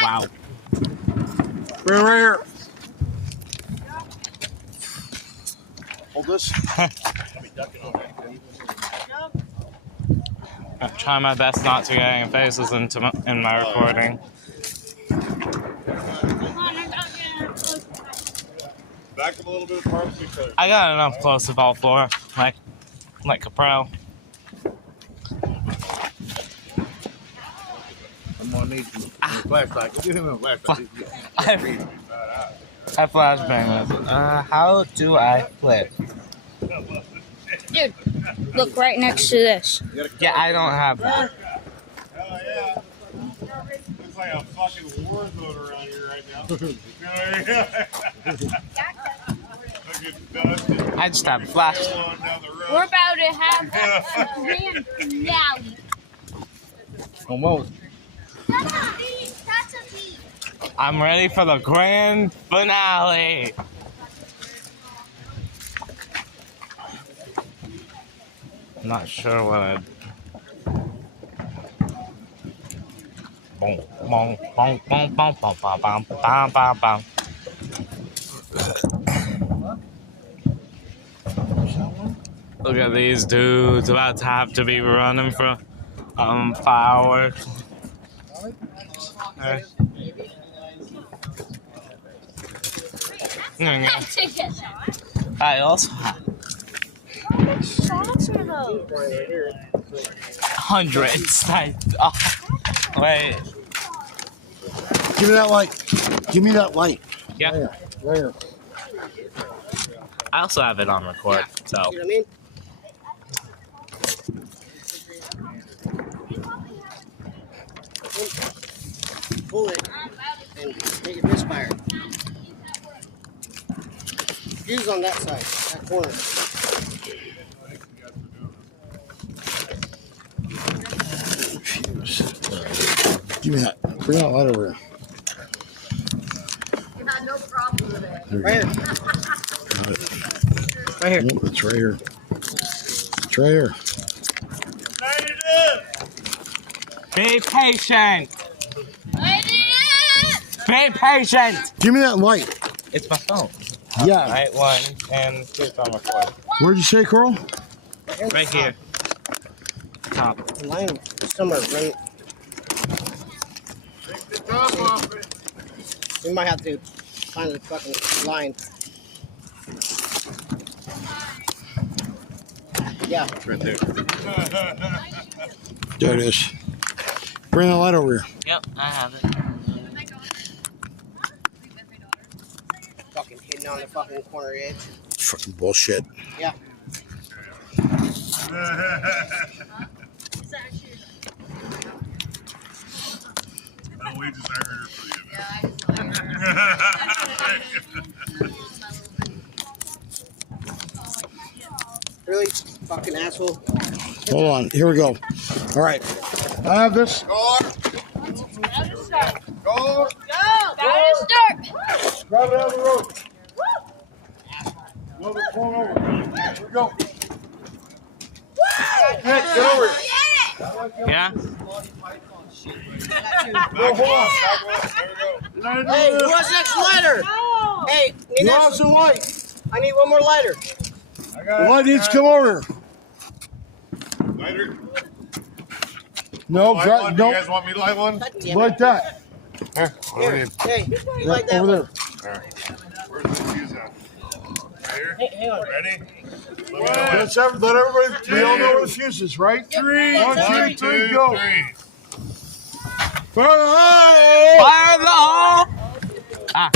Wow. Right here. Hold this. I'm trying my best not to get any faces in my recording. Back up a little bit apart. I got enough close to ball four, like a pro. I'm gonna need a flashlight. Give him a flashlight. I flashbang with it. How do I flip? Dude, look right next to this. Yeah, I don't have that. Hell yeah. It's like a fucking war zone around here right now. I just have a flash. We're about to have a grand finale. Almost. That's a beat. That's a beat. I'm ready for the grand finale. I'm not sure what I'd... Boom, boom, boom, boom, boom, boom, boom, boom, boom, boom, boom. Look at these dudes about to have to be running for fireworks. I also have How many shots are those? hundreds. Wait. Give me that light. Give me that light. Yeah. Right here. I also have it on record, so. You know what I mean? Pull it and make it misfire. Fuse on that side, that corner. Give me that. Bring that light over here. You had no problem with it. Right here. Got it. Right here. Nope, it's right here. It's right here. Be patient. Be patient. Give me that light. It's my phone. Yeah. Right, one, and it's on record. Where'd you say, Coral? Right here. Top. The line is somewhere right. We might have to find the fucking line. Yeah. It's right there. There it is. Bring that light over here. Yep, I have it. Fucking hitting on the fucking corner edge. Fucking bullshit. Yeah. We just heard her for you. Really? Fucking asshole. Hold on. Here we go. All right. I have this. Go! Go. Gotta start! Grab it out of the road. Move it phone over. Here we go. Nick, get over here. Yeah? No, hold on. There we go. Hey, who has next lighter? Hey, You have some light. I need one more lighter. The light needs to come over here. Lighter? No, Light one? no. You guys want me to light one? Like that. Here, what do we Here, need? hey, you Right like that over one? there. Where's the fuse at? Right here? Hey, hang on. Ready? Let everybody, we all know where the fuse is, right? 3, 1, 2, 3, go. 3. Fire! Fire the hole! Ah.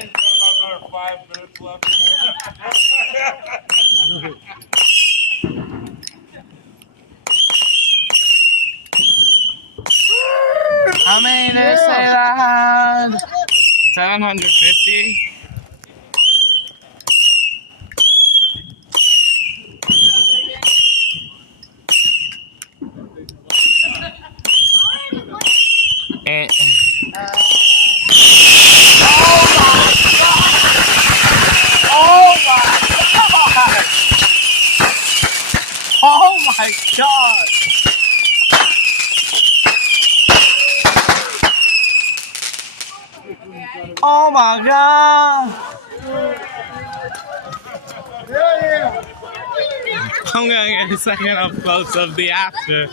Another 5 minutes left. How many did I say that I had? 750? And oh my god! Oh my god! I'm gonna get a second up close of the after.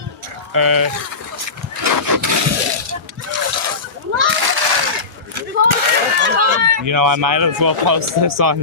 You know, I might as well post this on